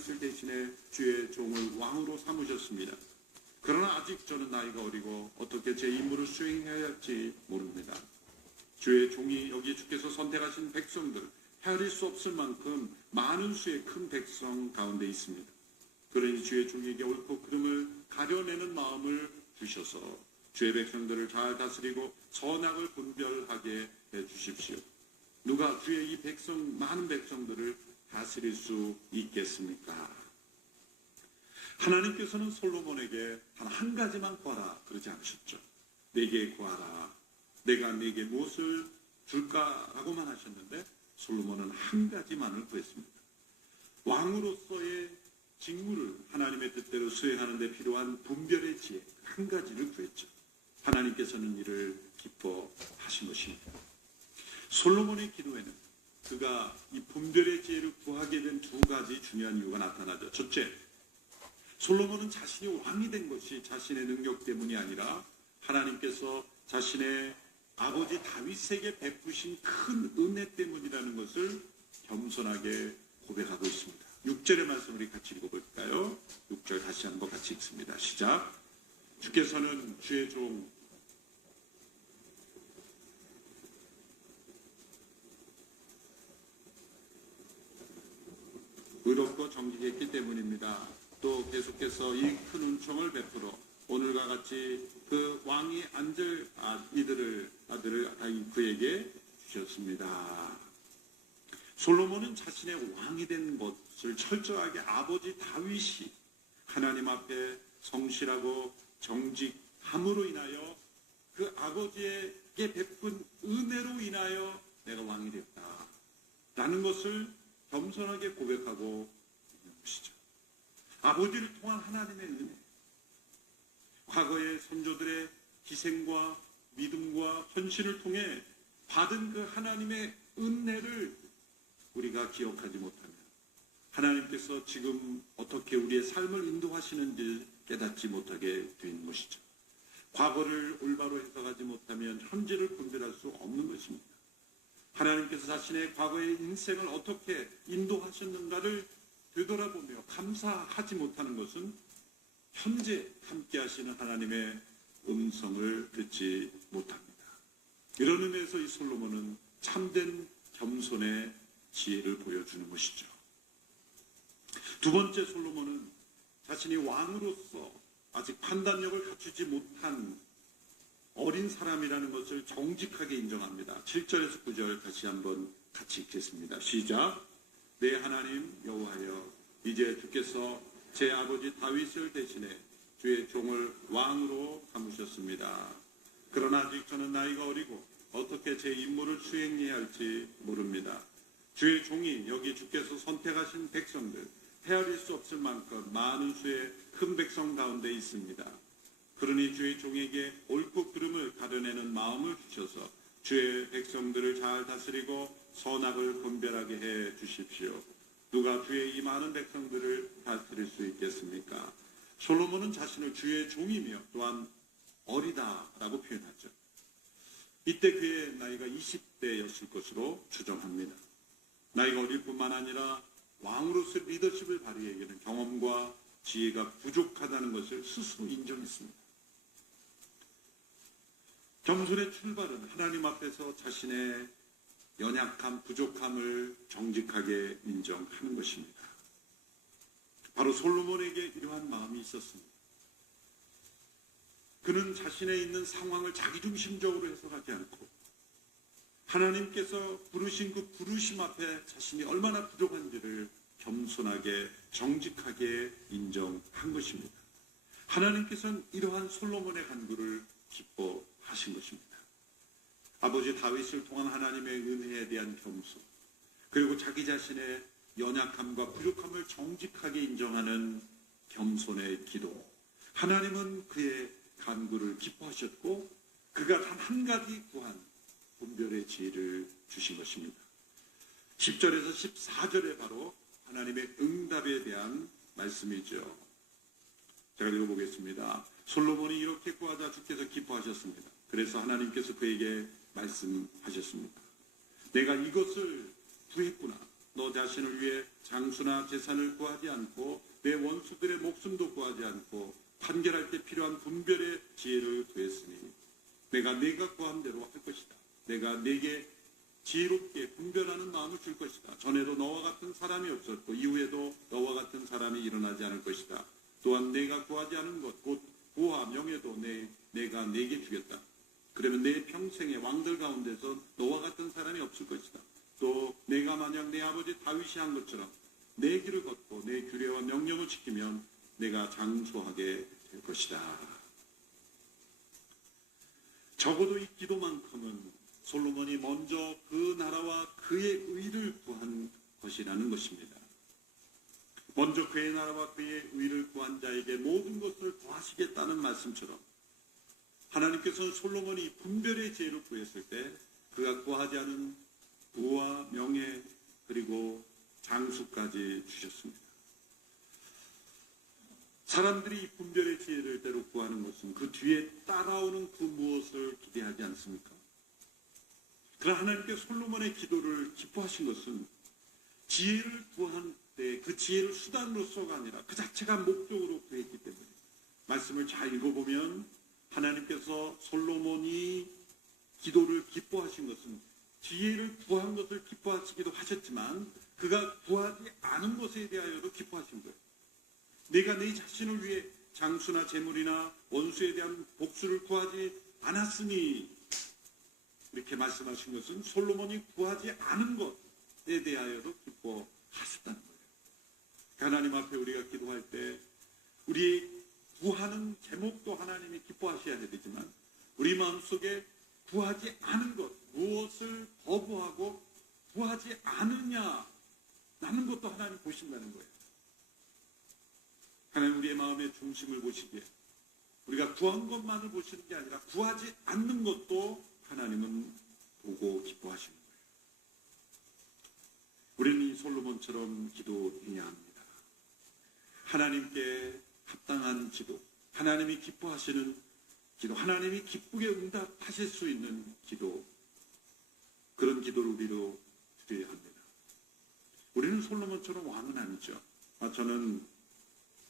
다윗을 대신해 주의 종을 왕으로 삼으셨습니다. 그러나 아직 저는 나이가 어리고 어떻게 제 임무를 수행해야 할지 모릅니다. 주의 종이 여기 주께서 선택하신 백성들, 헤아릴 수 없을 만큼 많은 수의 큰 백성 가운데 있습니다. 그러니 주의 종에게 옳고 그름을 가려내는 마음을 주셔서 주의 백성들을 잘 다스리고 선악을 분별하게 해 주십시오. 누가 주의 이 많은 백성들을 다스릴 수 있겠습니까? 하나님께서는 솔로몬에게 단 한 가지만 구하라 그러지 않으셨죠. 내게 구하라. 내가 네게 무엇을 줄까라고만 하셨는데 솔로몬은 한 가지만을 구했습니다. 왕으로서의 직무를 하나님의 뜻대로 수행하는 데 필요한 분별의 지혜 한 가지를 구했죠. 하나님께서는 이를 기뻐하신 것입니다. 솔로몬의 기도에는 그가 이 분별의 지혜를 구하게 된 두 가지 중요한 이유가 나타나죠. 첫째, 솔로몬은 자신이 왕이 된 것이 자신의 능력 때문이 아니라 하나님께서 자신의 아버지 다윗에게 베푸신 큰 은혜 때문이라는 것을 겸손하게 고백하고 있습니다. 6절의 말씀 우리 같이 읽어볼까요? 6절 다시 한번 같이 읽습니다. 시작. 주께서는 주의 종 의롭고 정직했기 때문입니다. 또 계속해서 이 큰 은총을 베풀어 오늘과 같이 그 왕이 앉을 아들을 그에게 주셨습니다. 솔로몬은 자신의 왕이 된 것을 철저하게 아버지 다윗이 하나님 앞에 성실하고 정직함으로 인하여 그 아버지에게 베푼 은혜로 인하여 내가 왕이 됐다 라는 것을 겸손하게 고백하고 있는 것이죠. 아버지를 통한 하나님의 은혜, 과거의 선조들의 희생과 믿음과 헌신을 통해 받은 그 하나님의 은혜를 우리가 기억하지 못하면 하나님께서 지금 어떻게 우리의 삶을 인도하시는지 깨닫지 못하게 된 것이죠. 과거를 올바로 해석하지 못하면 현재를 분별할 수 없는 것입니다. 하나님께서 자신의 과거의 인생을 어떻게 인도하셨는가를 되돌아보며 감사하지 못하는 것은 현재 함께 하시는 하나님의 음성을 듣지 못합니다. 이런 의미에서 이 솔로몬은 참된 겸손의 지혜를 보여주는 것이죠. 두 번째, 솔로몬은 자신이 왕으로서 아직 판단력을 갖추지 못한 어린 사람이라는 것을 정직하게 인정합니다. 7절에서 9절 다시 한번 같이 읽겠습니다. 시작. 내 하나님 여호와여, 이제 주께서 제 아버지 다윗을 대신해 주의 종을 왕으로 삼으셨습니다. 그러나 아직 저는 나이가 어리고 어떻게 제 임무를 수행해야 할지 모릅니다. 주의 종이 여기 주께서 선택하신 백성들, 헤아릴 수 없을 만큼 많은 수의 큰 백성 가운데 있습니다. 그러니 주의 종에게 옳고 그름을 가려내는 마음을 주셔서 주의 백성들을 잘 다스리고 선악을 분별하게 해 주십시오. 누가 주의 이 많은 백성들을 다스릴 수 있겠습니까? 솔로몬은 자신을 주의 종이며 또한 어리다라고 표현하죠. 이때 그의 나이가 20대였을 것으로 추정합니다. 나이가 어릴 뿐만 아니라 왕으로서 리더십을 발휘하기에는 경험과 지혜가 부족하다는 것을 스스로 인정했습니다. 겸손의 출발은 하나님 앞에서 자신의 연약함, 부족함을 정직하게 인정하는 것입니다. 바로 솔로몬에게 이러한 마음이 있었습니다. 그는 자신의 있는 상황을 자기중심적으로 해석하지 않고 하나님께서 부르신 그 부르심 앞에 자신이 얼마나 부족한지를 겸손하게 정직하게 인정한 것입니다. 하나님께서는 이러한 솔로몬의 간구를 기뻐하신 것입니다. 아버지 다윗을 통한 하나님의 은혜에 대한 겸손, 그리고 자기 자신의 연약함과 부족함을 정직하게 인정하는 겸손의 기도. 하나님은 그의 간구를 기뻐하셨고 그가 단 한 가지 구한 분별의 지혜를 주신 것입니다. 10절에서 14절에 바로 하나님의 응답에 대한 말씀이죠. 제가 읽어보겠습니다. 솔로몬이 이렇게 구하자 주께서 기뻐하셨습니다. 그래서 하나님께서 그에게 말씀하셨습니다. 내가 이것을 구했구나. 너 자신을 위해 장수나 재산을 구하지 않고 내 원수들의 목숨도 구하지 않고 판결할 때 필요한 분별의 지혜를 구했으니 내가 네가 구한 대로 할 것이다. 내가 네게 지혜롭게 분별하는 마음을 줄 것이다. 전에도 너와 같은 사람이 없었고 이후에도 너와 같은 사람이 일어나지 않을 것이다. 또한 내가 구하지 않은 것, 곧 부와 명예도 내가 네게 주겠다. 그러면 내 평생의 왕들 가운데서 너와 같은 사람이 없을 것이다. 또 내가 만약 내 아버지 다윗이 한 것처럼 내 길을 걷고 내 규례와 명령을 지키면 내가 장수하게 될 것이다. 적어도 이 기도만큼은 솔로몬이 먼저 그 나라와 그의 의를 구한 것이라는 것입니다. 먼저 그의 나라와 그의 의를 구한 자에게 모든 것을 더하시겠다는 말씀처럼 하나님께서는 솔로몬이 분별의 지혜를 구했을 때 그가 구하지 않은 부와 명예 그리고 장수까지 주셨습니다. 사람들이 이 분별의 지혜를 때로 구하는 것은 그 뒤에 따라오는 그 무엇을 기대하지 않습니까? 그러나 하나님께 솔로몬의 기도를 기뻐하신 것은 지혜를 구한 때 그 지혜를 수단으로서가 아니라 그 자체가 목적으로 구했기 때문에 말씀을 잘 읽어보면 하나님께서 솔로몬이 기도를 기뻐하신 것은 지혜를 구한 것을 기뻐하시기도 하셨지만 그가 구하지 않은 것에 대하여도 기뻐하신 거예요. 내가 네 자신을 위해 장수나 재물이나 원수에 대한 복수를 구하지 않았으니 이렇게 말씀하신 것은 솔로몬이 구하지 않은 것에 대하여도 기뻐하셨다는 거예요. 하나님 앞에 우리가 기도할 때 우리 구하는 제목도 하나님이 기뻐하셔야 되지만 우리 마음속에 구하지 않은 것, 무엇을 거부하고 구하지 않느냐라는 것도 하나님 보신다는 거예요. 하나님 우리의 마음의 중심을 보시기에 우리가 구한 것만을 보시는 게 아니라 구하지 않는 것도 하나님은 보고 기뻐하시는 거예요. 우리는 이 솔로몬처럼 기도해야 합니다. 하나님께 합당한 기도, 하나님이 기뻐하시는 기도, 하나님이 기쁘게 응답하실 수 있는 기도, 그런 기도를 우리로 드려야 합니다. 우리는 솔로몬처럼 왕은 아니죠. 저는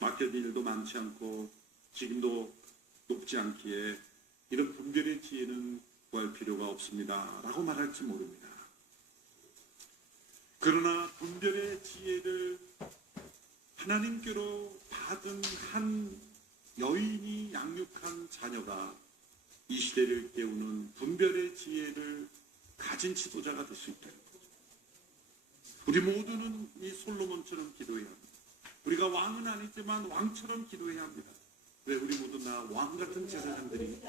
맡겨진 일도 많지 않고 지금도 높지 않기에 이런 분별의 지혜는 구할 필요가 없습니다 라고 말할지 모릅니다. 그러나 분별의 지혜를 하나님께로 받은 한 여인이 양육한 자녀가 이 시대를 깨우는 분별의 지혜를 가진 지도자가 될 수 있다는 거죠. 우리 모두는 이 솔로몬처럼 기도해야 합니다. 우리가 왕은 아니지만 왕처럼 기도해야 합니다. 왜? 우리 모두 다 왕 같은 제사장들이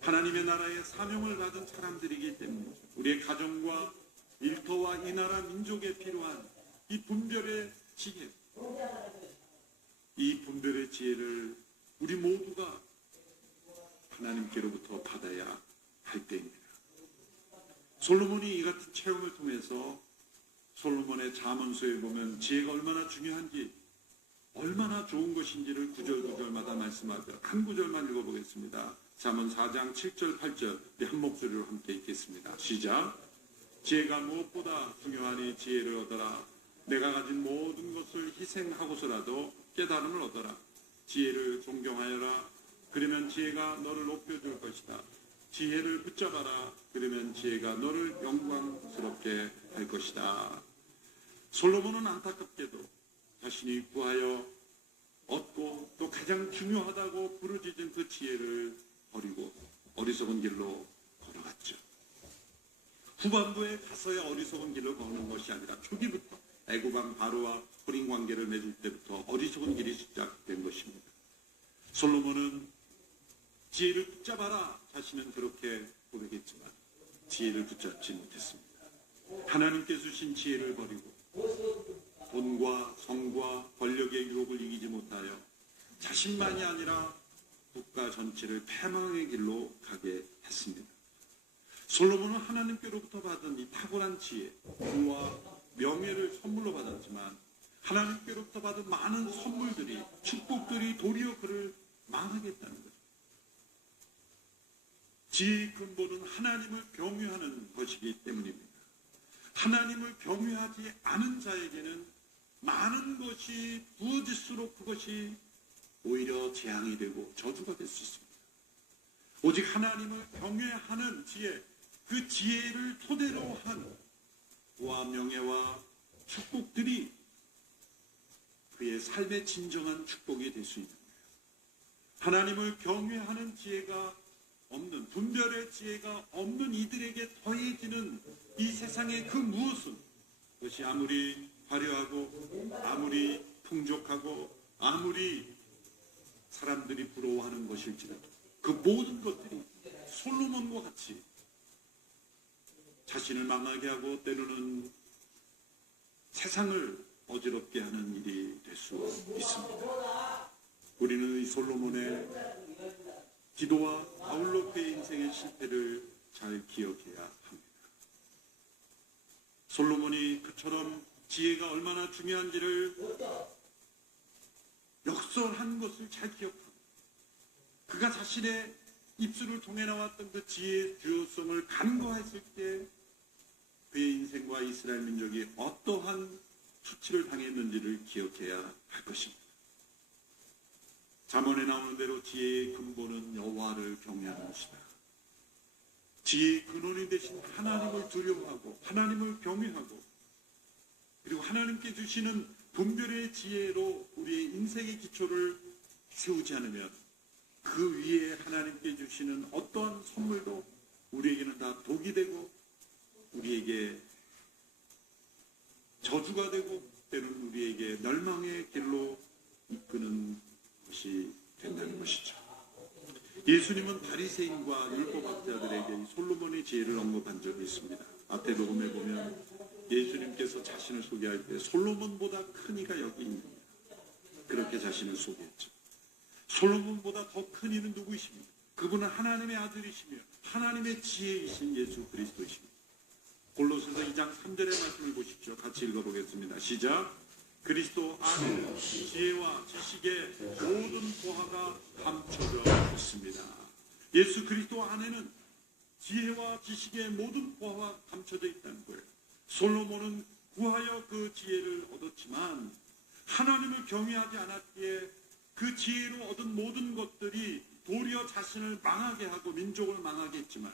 하나님의 나라의 사명을 받은 사람들이기 때문에 우리의 가정과 일터와 이 나라 민족에 필요한 이 분별의 지혜, 이 분별의 지혜를 우리 모두가 하나님께로부터 받아야 할 때입니다. 솔로몬이 이 같은 체험을 통해서 솔로몬의 잠언서에 보면 지혜가 얼마나 중요한지, 얼마나 좋은 것인지를 구절구절마다 말씀하더라. 한 구절만 읽어보겠습니다. 잠언 4장 7절 8절 한 목소리로 함께 읽겠습니다. 시작. 지혜가 무엇보다 중요하니 지혜를 얻어라. 내가 가진 모든 것을 희생하고서라도 깨달음을 얻어라. 지혜를 존경하여라. 그러면 지혜가 너를 높여줄 것이다. 지혜를 붙잡아라. 그러면 지혜가 너를 영광스럽게 할 것이다. 솔로몬은 안타깝게도 자신이 구하여 얻고 또 가장 중요하다고 부르짖은 그 지혜를 버리고 어리석은 길로 걸어갔죠. 후반부에 가서야 어리석은 길을 걷는 것이 아니라 초기부터 애굽왕 바로와 혼인 관계를 맺을 때부터 어리석은 길이 시작된 것입니다. 솔로몬은 지혜를 붙잡아라. 자신은 그렇게 고백했지만 지혜를 붙잡지 못했습니다. 하나님께 주신 지혜를 버리고 돈과 성과 권력의 유혹을 이기지 못하여 자신만이 아니라 국가 전체를 패망의 길로 가게 했습니다. 솔로몬은 하나님께로부터 받은 이 탁월한 지혜, 부와 명예를 선물로 받았지만 하나님께로부터 받은 많은 선물들이, 축복들이 도리어 그를 망하게 했다는 거죠. 지혜의 근본은 하나님을 경외하는 것이기 때문입니다. 하나님을 경외하지 않은 자에게는 많은 것이 부어질수록 그것이 오히려 재앙이 되고 저주가 될 수 있습니다. 오직 하나님을 경외하는 지혜, 그 지혜를 토대로 한 부와 명예와 축복들이 그의 삶의 진정한 축복이 될 수 있는 거예요. 하나님을 경외하는 지혜가 없는, 분별의 지혜가 없는 이들에게 더해지는 이 세상의 그 무엇은, 그것이 아무리 화려하고 아무리 풍족하고 아무리 사람들이 부러워하는 것일지라도 그 모든 것들이 솔로몬과 같이 자신을 망하게 하고 때로는 세상을 어지럽게 하는 일이 될 수 있습니다. 우리는 이 솔로몬의 기도와 아울러프의 인생의 실패를 잘 기억해야 합니다. 솔로몬이 그처럼 지혜가 얼마나 중요한지를 역설한 것을 잘 기억하고 그가 자신의 입술을 통해 나왔던 그 지혜의 주요성을 간과했을 때 그의 인생과 이스라엘 민족이 어떠한 수치를 당했는지를 기억해야 할 것입니다. 잠언에 나오는 대로 지혜의 근본은 여호와를 경외하는 것이다. 지혜의 근원이 되신 하나님을 두려워하고 하나님을 경외하고 그리고 하나님께 주시는 분별의 지혜로 우리의 인생의 기초를 세우지 않으면 그 위에 하나님께 주시는 어떠한 선물도 우리에게는 다 독이 되고 우리에게 저주가 되고 때로는 우리에게 멸망의 길로 이끄는 것이 된다는 것이죠. 예수님은 바리새인과 율법학자들에게 솔로몬의 지혜를 언급한 적이 있습니다. 앞에 녹음해 보면 예수님께서 자신을 소개할 때 솔로몬보다 큰 이가 여기 있느냐 그렇게 자신을 소개했죠. 솔로몬보다 더 큰 이는 누구이십니까? 그분은 하나님의 아들이시며 하나님의 지혜이신 예수 그리스도이십니다. 골로새서 2장 3절의 말씀을 보십시오. 같이 읽어보겠습니다. 시작. 그리스도 안에는 지혜와 지식의 모든 보화가 감춰져 있습니다. 예수 그리스도 안에는 지혜와 지식의 모든 보화가 감춰져 있다는 거예요. 솔로몬은 구하여 그 지혜를 얻었지만 하나님을 경외하지 않았기에 그 지혜로 얻은 모든 것들이 도리어 자신을 망하게 하고 민족을 망하게 했지만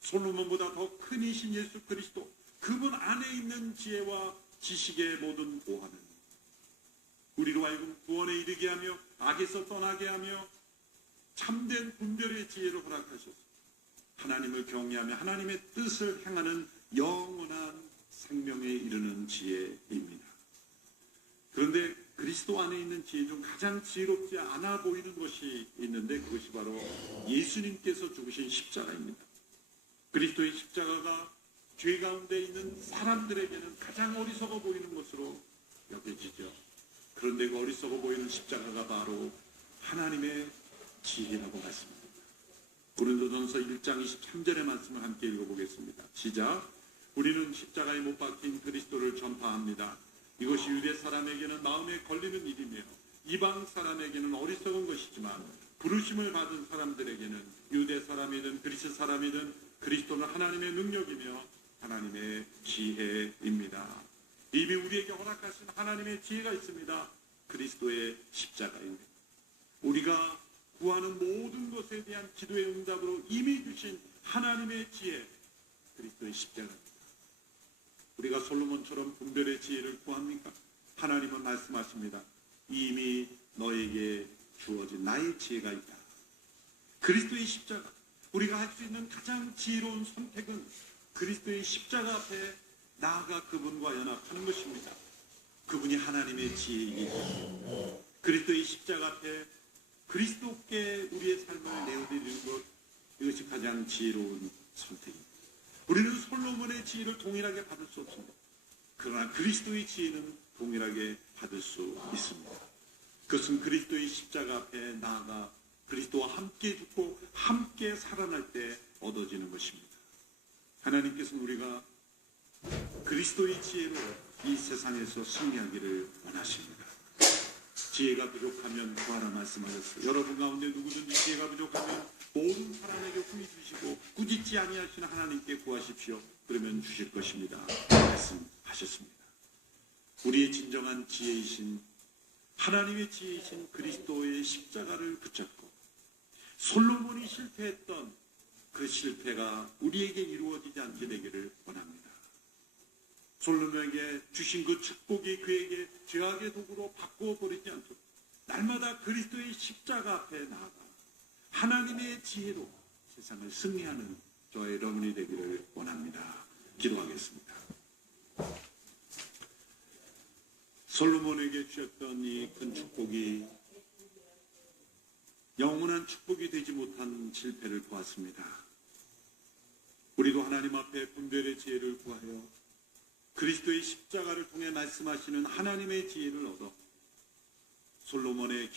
솔로몬보다 더 큰 이신 예수 그리스도 그분 안에 있는 지혜와 지식의 모든 보화는 우리로 하여금 구원에 이르게 하며 악에서 떠나게 하며 참된 분별의 지혜를 허락하셔서 하나님을 경외하며 하나님의 뜻을 행하는 영원한 생명에 이르는 지혜입니다. 그런데 그리스도 안에 있는 지혜 중 가장 지혜롭지 않아 보이는 것이 있는데 그것이 바로 예수님께서 죽으신 십자가입니다. 그리스도의 십자가가 죄 가운데 있는 사람들에게는 가장 어리석어 보이는 것으로 여겨지죠. 그런데 그 어리석어 보이는 십자가가 바로 하나님의 지혜라고 말씀합니다. 고린도전서 1장 23절의 말씀을 함께 읽어보겠습니다. 시작. 우리는 십자가에 못 박힌 그리스도를 전파합니다. 이것이 유대 사람에게는 마음에 걸리는 일이며 이방 사람에게는 어리석은 것이지만 부르심을 받은 사람들에게는 유대 사람이든 그리스 사람이든 그리스도는 하나님의 능력이며 하나님의 지혜입니다. 이미 우리에게 허락하신 하나님의 지혜가 있습니다. 그리스도의 십자가입니다. 우리가 구하는 모든 것에 대한 기도의 응답으로 이미 주신 하나님의 지혜, 그리스도의 십자가입니다. 우리가 솔로몬처럼 분별의 지혜를 구합니까? 하나님은 말씀하십니다. 이미 너에게 주어진 나의 지혜가 있다. 그리스도의 십자가, 우리가 할 수 있는 가장 지혜로운 선택은 그리스도의 십자가 앞에 나아가 그분과 연합하는 것입니다. 그분이 하나님의 지혜이기 때문에 그리스도의 십자가 앞에 그리스도께 우리의 삶을 내어드리는 것, 이것이 가장 지혜로운 선택입니다. 우리는 솔로몬의 지혜를 동일하게 받을 수 없습니다. 그러나 그리스도의 지혜는 동일하게 받을 수 있습니다. 그것은 그리스도의 십자가 앞에 나아가 그리스도와 함께 죽고 함께 살아날 때 얻어지는 것입니다. 하나님께서는 우리가 그리스도의 지혜로 이 세상에서 승리하기를 원하십니다. 지혜가 부족하면 구하라 말씀하셨어요. 여러분 가운데 누구든지 지혜가 부족하면 모든 사람에게 후히 주시고 꾸짖지 아니하시는 하나님께 구하십시오. 그러면 주실 것입니다. 말씀하셨습니다. 우리의 진정한 지혜이신 하나님의 지혜이신 그리스도의 십자가를 붙잡고 솔로몬이 실패했던 그 실패가 우리에게 이루어지지 않게 되기를 원합니다. 솔로몬에게 주신 그 축복이 그에게 죄악의 도구로 바꾸어버리지 않도록 날마다 그리스도의 십자가 앞에 나아가 하나님의 지혜로 세상을 승리하는 저와 여러분이 되기를 원합니다. 기도하겠습니다. 솔로몬에게 주셨던 이 큰 축복이 영원한 축복이 되지 못한 실패를 보았습니다. 우리도 하나님 앞에 분별의 지혜를 구하여 그리스도의 십자가를 통해 말씀하시는 하나님의 지혜를 얻어 솔로몬의